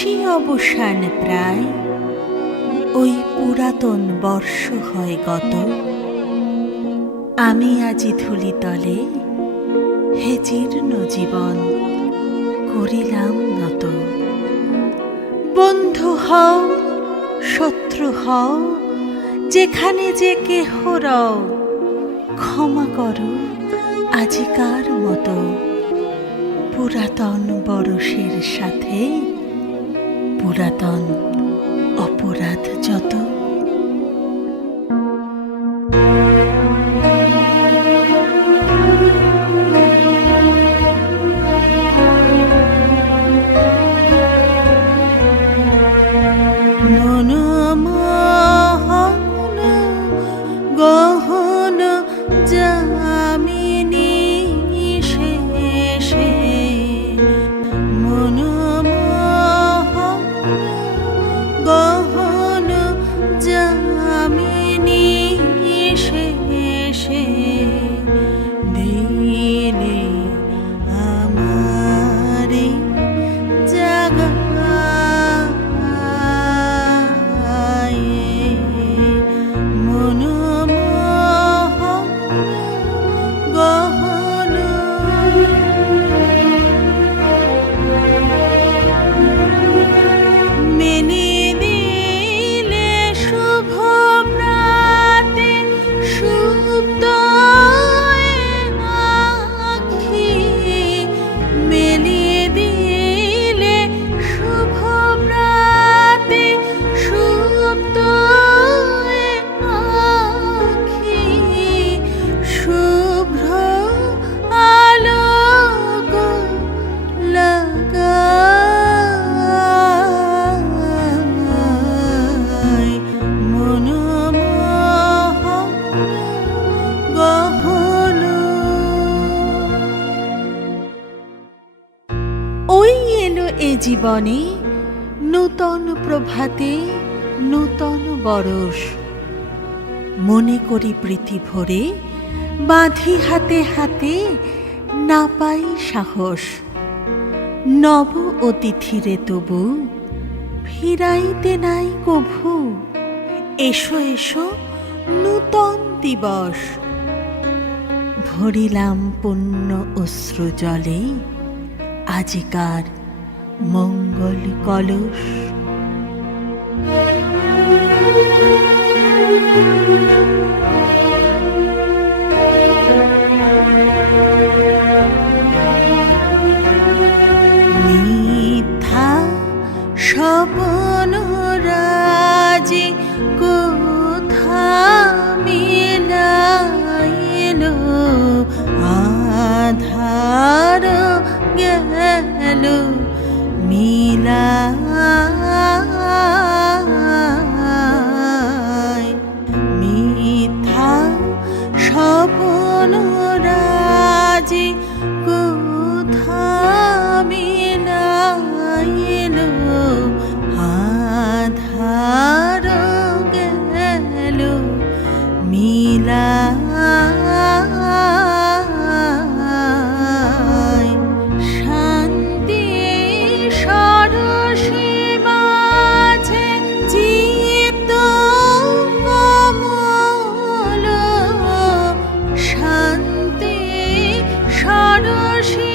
নিশি অবসান প্রায়, ওই পুরাতন বর্ষ হয় গত। আমি আজি ধূলিতলে হে জীর্ণ জীবন করিলাম নত। বন্ধু হও শত্রু হও যেখানে যে কেহ রও, ক্ষমা করো আজিকার মতো পুরাতন বরষের সাথে পুরাতন অপরাধ যত। মনমোহন গহন যামিনী শেষে, মনমোহন গহন যামিনী শেষে, দিলে আমারে জাগা এ জীবনে নূতন প্রভাতে নূতন বরষ, মনে করি প্রীতি ভরে বাঁধি হাতে হাতে না পাই সাহস। নব অতিথিরে তবু ফিরাইতে নাই কভু, এসো এসো নূতন দিবস। ভরিলাম পুণ্য অশ্রু জলে আজিকার মঙ্গল কলস। মিথ্যা স্বপ্ন রাজি কোথা মিলাইল, আধার গেল মিলাই। মিথ্যা স্বপ্ন রাজি কোথা মিলাইল, আধার গেল মিলাই। শান্তি সরসী মাঝে চিত্ত কমল, শান্তি সরসী